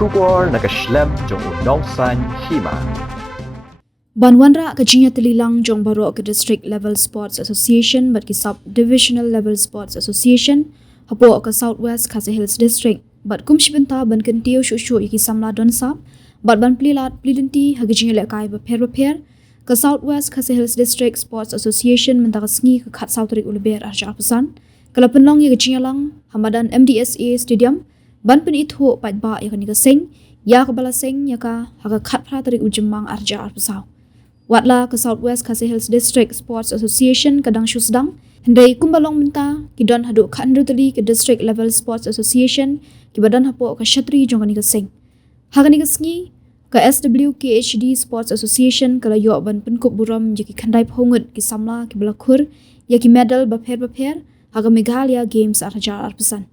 Shubor nakaslem jong unongsan hima. Banwanra kajinya telilang jong baro ke District Level Sports Association bat ki Sub-Divisional Level Sports Association hapo ke Southwest Khasi Hills District bat kumshibenta ban kentiu shushu iki samla don sap bat ban plilat plidenti hagijinya lekai beper ke Southwest Khasi Hills District Sports Association mentakasngi ke khat sautrik uleber arja pesan kala penlong ye gajinya lang hamadan MDSA Stadium ban pen ithu pat ba ya kani sing ya ke bala sing ya ka haga khat phra tarik ujemang arja pesau watla ke Southwest Khasi Hills District Sports Association kadang syusdang hendai kumbalong menta kidon hadu khandu tali ke District Level Sports Association kibadan hapo ke Shatri jongani ke sing hagani ke sngi ke SWKHD Sports Association kala yo ban penkup buram jeki khandai phongut ki samla ki balakhur ya ki medal bapher haga Meghalaya Games arja arpesan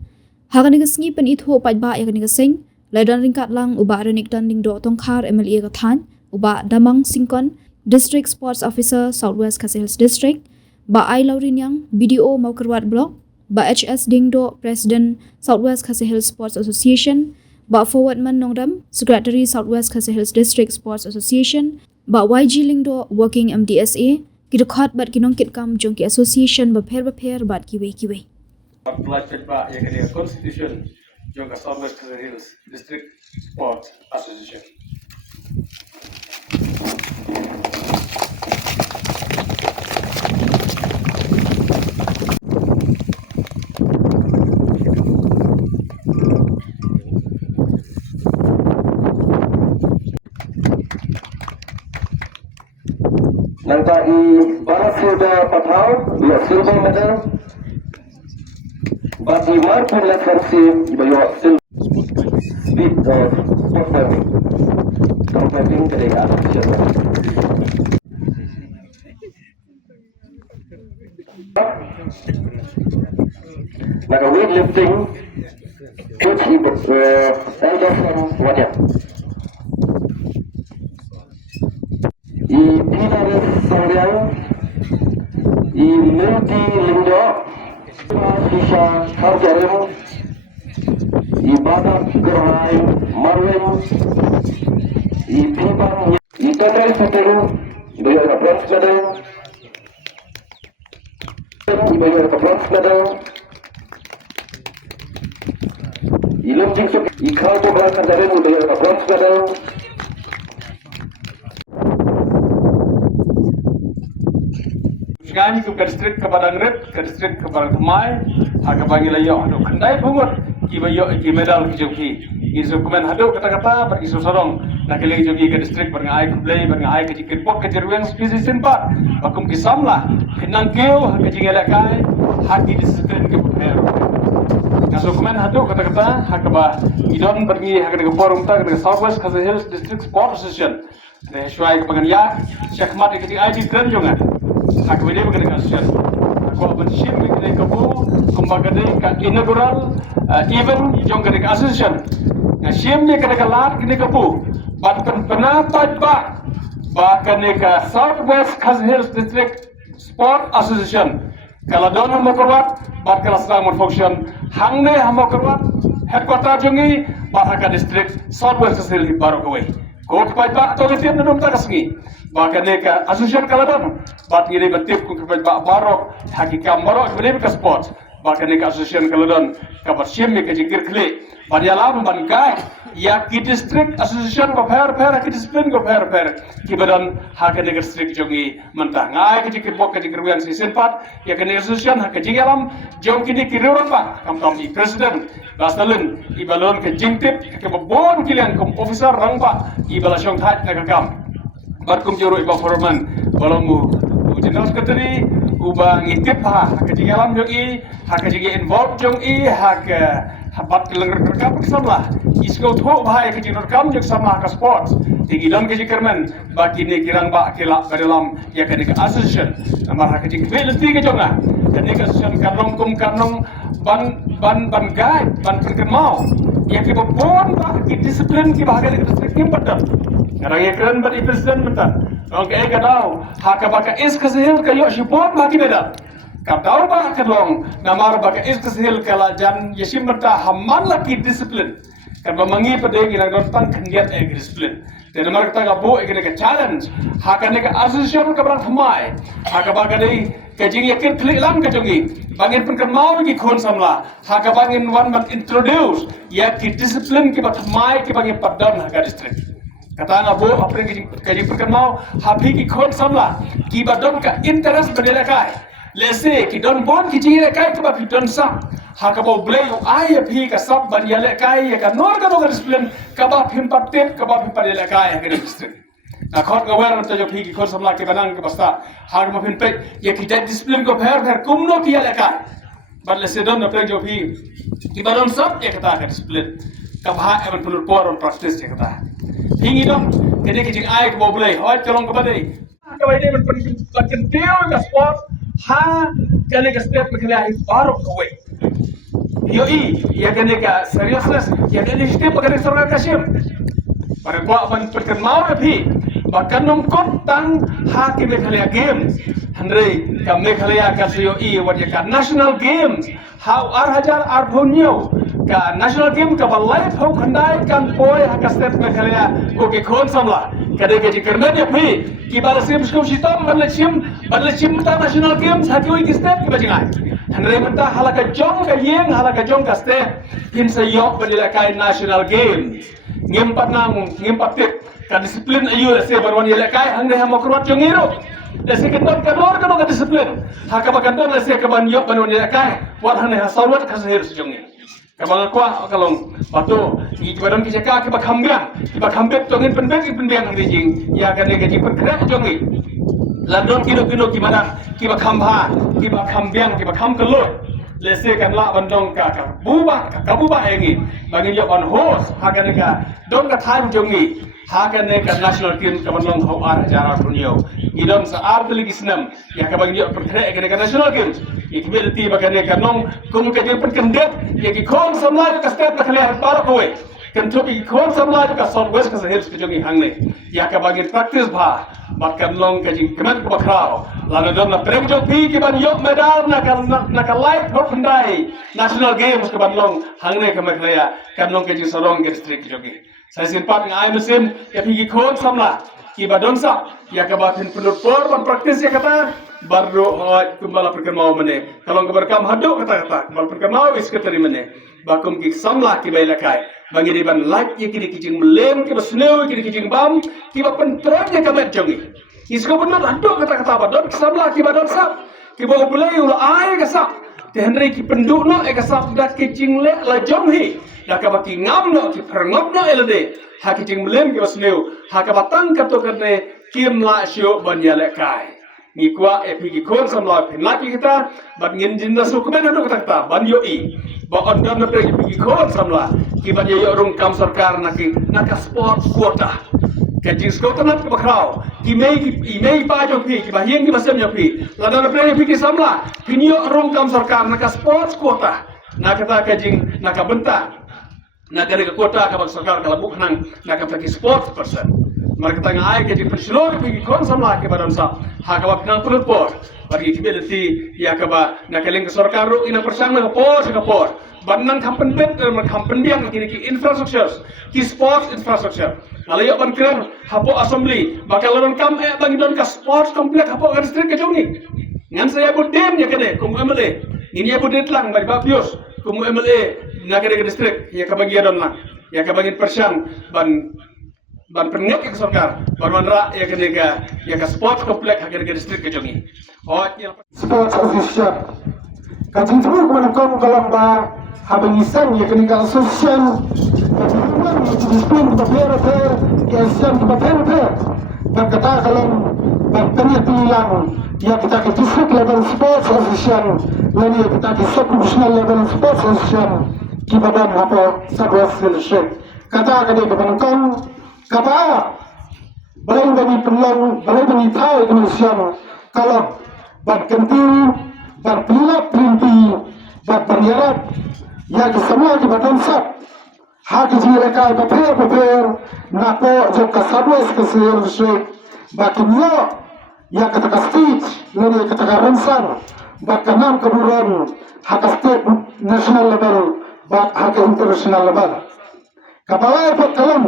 hagani ke sngi pen ithu pat ba ya kani ke sing laidan ringkat lang uba renik dan ding do tongkhar MLA ka than uba damang singkon District Sports Officer Southwest Khasi Hills District, ba Ai Laurin Yang, BDO Maukerwat Block, ba HS Dingdo, President Southwest Khasi Hills Sports Association, ba Forwardman Nongram, Secretary Southwest Khasi Hills District Sports Association, ba YG Lingdo, Working MDSA, kidukhat bat kinongkit kam jongki association ba pher bat kiwe. Applied ba yang kini Constitution jongka Southwest Khasi Hills District Sports Association. Nangka i balas sudah patau, dia silver medal. Bagi marking leadership, dia silver speed of performing. Comparing ketika association. Nangka weightlifting, coach Elderson Wajah. I Pinares Sangyang, I Milti Lindo, Sisha Karjarim, I Badak Gerhai Marwin, I Pipan, I Tendai Suteng, I Bayo Bronze Medal, I Bayo Bronze Medal, I Lumjing Suk, I Kalto Karjarim, I Bayo Bronze Medal. Kami ke distrik ke Padang Red, ke distrik ke Padang Temai, harga bagi layo adu kendai pungut, kibayo ki medal ki joki, isu komen adu kata-kata bagi sorong, nak lagi joki ke distrik berngai ke play, berngai ke jikit pok ke jeruang spesies sempat, bakum ki samla, kenang keu ke jingelakai, haki disiplin ke per. Kaso komen adu kata-kata harga ba idon bagi harga ke forum ta ke Southwest Khasi Hills District Sports Association, sesuai ke pengen syakmat ke IT grand jongan. Aku ini bukan kasus. Aku bership dengan kamu, kumbaga dengan inaugural event jong dengan association. Nashim ni dengan lar dengan kamu. Bahkan pendapat bahkan dengan Southwest Khasi Hills District Sport Association. Kalau dono makorwat, bahkan sedang berfungsi. Hangne makorwat headquarter jongi bahkan district Southwest Khasi Hills baru kawai. Kau kepada atau letiap nanti tak kesengi. Bahkan mereka asosiasi kalaban, bat ini bertip kepada barok, hakikam barok kepada mereka sport. Bahkan mereka asosiasi kalaban, kabar siam mereka jikir klik. Pada alam bangkai, ya ki distrik asosiasi per ki disiplin per. Kibadan hakkan mereka distrik jongi mentah. Ngai ke jikir bok ke jikir wiang season 4, ya kan asosiasi hakkan jikir alam jong kini kirurut pak. Kam i presiden, basalun ibalon ke jingtip ke babon kilian kom officer rang pak ibalasong tat nakakam. Barkum juru iba forman balamu general secretary uba ngitip ha kajigalam jong I hakajigi involved jong I hak habat kelengar rekam samlah isko tho bahai kajinor kam jong sama ka sports tinggilan kajikerman baki ni kirang ba kelak dalam ya kan ke association namar hakajigi velenti ke jonga dan ke association kanong ban guide ban kermau ya ki babon ba ki disiplin ki bahagia ke distrik ni padam Karang ekran beri presiden bentar. Okay, kadau haka baka is kesihil kayo sipot maki beda. Kadau baka kedong namar baka is kesihil kala jan yesim berta haman lagi disiplin. kan memangi pada yang nonton kendiat disiplin. Dan mereka kata bu ke challenge, hakan ke association ke berang thamai, haka bagadi kajing yakin klik lam kajongi, bangin pun mau ki kon samla, haka bangin one month introduce, ya ki disiplin ki thamai ki bangin padan haka district. Kata ngabu apa yang kajing pun mau, hapi ki kon samla, ki badon ka interest berdela kai. Lese ki don bon ki jire kai ke bapi don sam. Haka bau blay ay phi ka sab ban yale kai ka nor ka disiplin ka ba phim patet ka ba phim padele kai ka disiplin. Na khot ga wer ta jo phi ki khot samla ke banang ke basta hak ma phim pe ye ki disiplin ko pher kumno ki yale kai. Ban lese don na pre jo phi ki badon sab ye kata ka disiplin. Ka bha evan pulur por on practice ye kata. Hingi don kene ki jing ay ka bau blay hoy tolong ka badai. Ka bai de ban pakin teo ka sport ha kene ka step ke khala baru kawai yoi ya kene ka seriousness ya kene step kene sorga kasim para gua ban perken mau phi bahkan nom kot tang ha ke me khala games andre ka me khala ka yoi wajah ka national games how ar hajar ar bonyo ka national game ka balai phau khandai kan poi ha ka step me khala ko ke khon samla kade ke jikarna dia phi ki bala sim sko shitam badle chim ta national games hati oi step ke bajingai andre mata halaka jong ka step hin sa yok badila kai national games ngimpat nang ngimpat tip ka disiplin ayu la se barwan yele kai hangre ha makrot jongiro la se kendon ka dor ka disiplin ha ka bakandon la se ka ban yok banwan yele kai war hane ha sarwat ka sehir jongi kabang kwa kalong patu i badan ki jaka ki bakhambiang tongin penbiang di jing ya kan ke ji pekrek jongi ladon kilo ki madan ki bakhambiang ki bakham kelot lese kan la bandong ka buba engi bangin yo on host hagan ka dong ka time jongi hagan ka national team ka bandong hau ar jara punyo idom sa ardli gisnam ya ka bangin yo pekrek ka national games ikbel ti bagane ka nong kum ka je penkendet ya ki khon samla ka step na khale par kowe kan to ki khon samla ka south west ka sahel ka jongi hangne ya ka bagi practice bha bakkan long ka jing keman ko bakrao la don na prem jo pi ki ban yo medal na ka light hot pandai national games ka ban long hangne ka maklaya kan long ka jing sorong ke district jogi saya simpat ngai musim ya pi ki khon samla ki badon sa ya ka batin penur por ban practice ya kata baru kumbala perken mau mene kalau keberkam haduk kata kumbala perken mau is keteri mene bakum ki samla ki baila kai bangi di ban light ye ki kijing melem ki basneu ki kijing bam ki ba pentron ye kamet jongi isko benar haduk kata badon samla ki badon sap ki bo bulai ula ai ka sap te henry ki penduk no e ka sap dak kijing le la jonghi dak ka baki ngam no ki perngop no elade ha kijing melem ki basneu ha ka batang ka to kerne kim la syo ban ya le kai ni kwa epiki kon samla pin laki kita bat ngin jinda sukumen adu kata ban yoi ba ondam na epiki kon samla ki ban yo rung kam sarkar naka sport quota ke jis ko tanat ke bakrao ki mei pa jo pi ki ba hien ki basem jo pi la na epiki samla pin yo rung kam sarkar naka sport quota nakata ke jing naka benta naka ke quota ka bang sarkar kala buknang naka peki sports person mereka tanya ay ke jing persilor pi kon samla ke badan sa hakaba pinang pulut por bagi kibelati ya kaba nakaling sarkar ro ina persang na por sa por banang kampen bet kampen biang kini ki infrastructure ki sports infrastructure alayo ban kren hapo assembly bakal lon kam bagi don ka sports complex hapo ka district ke jongi ngan saya budem ya kene kum MLA ini ya budet lang bagi bapios kum MLA nakade ke district ya kabagi don lang ya kabagi persang ban pernyak ke sarkar barmanra ya kenega ya ka sports complex hagar ke district ke jongi sports official kajing tru ko kom kalamba habangisan ya kenega association kajing disiplin bapera per ke association bapera per berkata kalam bertanya tilang ya kita ke district level sports official lalu ya kita ke sub-divisional level sports official kibadan apa Southwest Fellowship kata kade kebanyakan kata balai bagi pelang balai bagi tahu Indonesia kalau bad kenting bad pilap rimpi bad penyarat ya semua di badan sab hati jirekai paper napo jok Southwest Fellowship bakinyo ya kata stage lalu kata ransan bad kanam keburan hak state national level bad hak international level kapalai pot kalam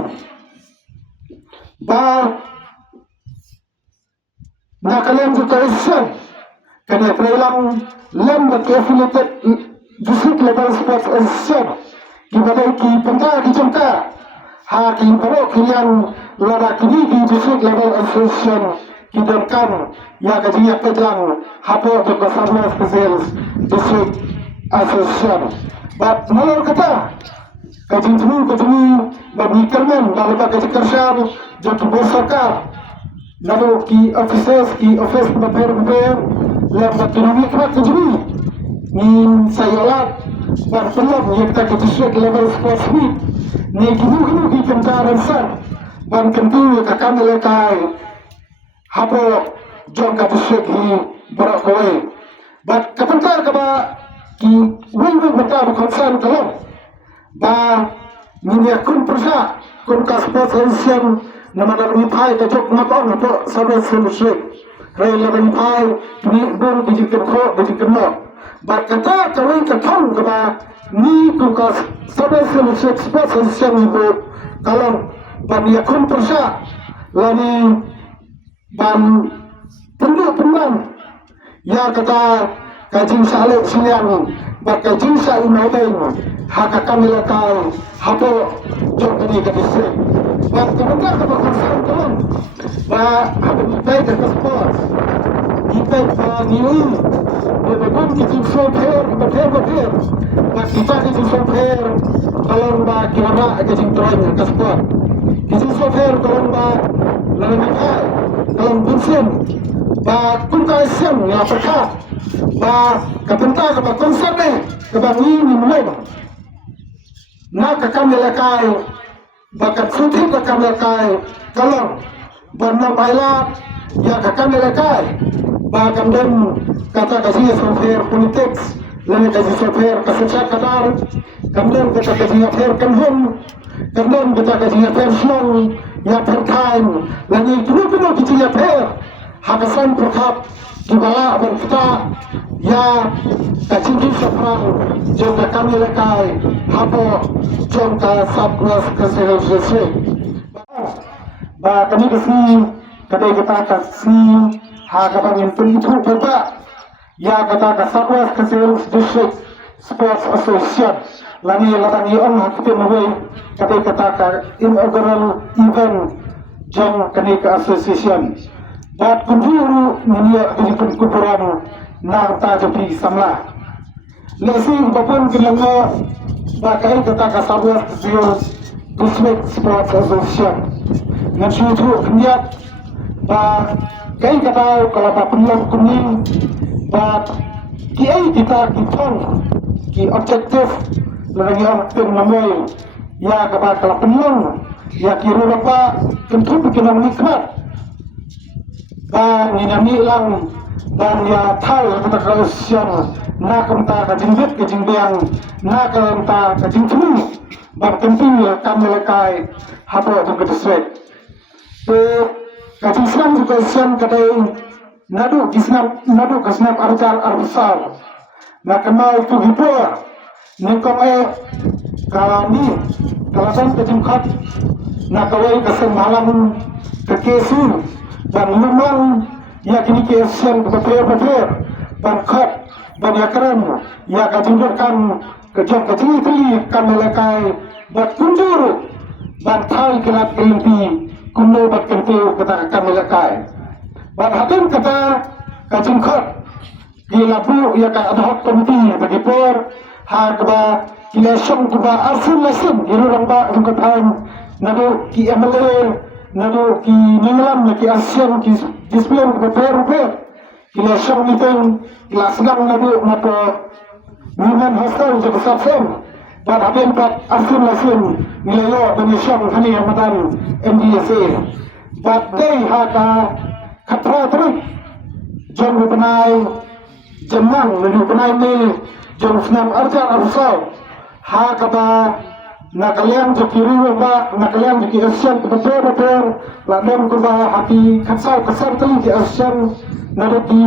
ba nakalam juga Asian kena prelang lem bagi affiliated district level sports Asian kibadai ki penta ki jangka ha ki baro kilian lada kini di district level association kidamkan ya kajian pedang hapo untuk bersama special district association but malam kata kajian bagi kerman dalam bagi kerja jadi bersakar lalu ki officers ki office beber lewat kini kerja jadi ni sayalat berpeluang yang kita district level sports meet ni gini ki kencaran san ban kentu ka kami lekai hapo jangka district hi berakoi but kepentar ka ba ki wing betar konsen kalau ba minya kun persa kun ka sports asian nama ni pai ka jok ngapon to sabe solution rei la ni pai ni bon di jikan ko di jikan mo ba kata kawin ka thong ka ba ni kun ka sabe solution sports asian ni bo kalau ban ya kun persa lani ban penduk ya kata kajing salik siang bakajing sa inaudai haka kami lekai hapo jom kini ke distrik bak kemudian ke bakasam tolong ba hapo ipai ke sport ipai pa niu bebegun kijing soper beber bak kita kijing soper tolong ba kirana kijing troin ke sport kijing soper tolong ba lalu ipai tolong bunsen ba kunkai sem ya perkat ba kapenta ka ba konsep ni ka ba ni mulai na ka kami lekai ba ka suti ka kami lekai kalau ba na baila ya ka kami lekai ba kamden kata kasi software politics lalu kasi software kasih kadar kamden kata kasi affair kanhum kamden kata kasi affair slow ya per time lalu kinu kita affair hakasan perkap di bawah kita ya kacing seperang jangka kami lekai hapo jangka sabwas kesehatan ba kami kasi kadai kita kasi hakapan yang itu berba ya kata ka sabwas kesehatan district sports association lagi latang ion hakite mawai kadai kata ka inaugural event jang kani ka association bat kunjuru niya kini kumpulan nang tajopi samla lesing bapun kilanga bakai kata kasabwas zero district sports association ngan suju niat ba kai kata kalau papulang kuning ba ki kita kitong ki objective lagi aktif namai ya kata kalau penuh ya kira apa tentu bikin nikmat dan ini lang dan ya tahu kata kausian nak kenta kajingbet kajingbiang nak kenta kajingtulu bang tentu kami lekai hapo untuk district kajingsian juga sian kadai nadu kisnap arjar arsal nak kenal tu hipor nikam kalani kalasan kajingkat nak kawai kasem malam kekesul dan memang ya kini kesian betul bangkat banyakran ya kajingkan kejam kecil kami lekai bat kunjur bantai kelat kelimpi kundo bat kentiu kata kami lekai bat hatin kata kajingkat di labu ya ka ad hoc committee bagi por harga kilesong kuba arsin lesin irurang ba ungkatan nado ki MLA nado ki ninglam ki ASEAN ki display ko per kila shang meeting kila sedang nado nato women hostel je besar dan habis pat asin lasin nilayo dan shang hani ramadan MDSA but they haka khatra trik jong benai jemang nado benai ni jong senam arjar arsau haka ba nakalian je kiri ba nakalian je ASEAN betul ladem ko ba hati kasau kasar tali je ASEAN nado ki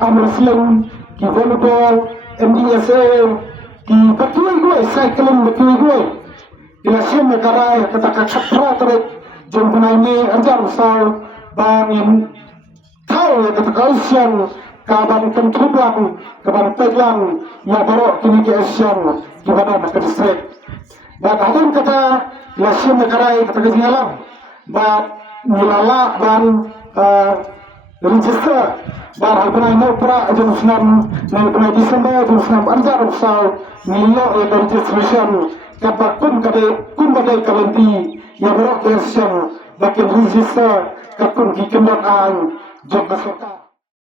amresling ki volleyball MDSA ki betul gue cycling betul gue Ilasim negara yang kata katra terik jom penaimi anjar usau bang yang tahu yang kata kausian kaban kentuban kaban teglang yang baru kini ke Asian kepada ke distrik. Dan adun kata ilasim negara yang kata ketinggalan bang mulala dan register bar halpenai mau pra jam 9 na penai Disember jam 9 anjar usau nilio ya registration kapakun badai kalanti ya berok Asian bakin register kapun ki kemat ang jom kasota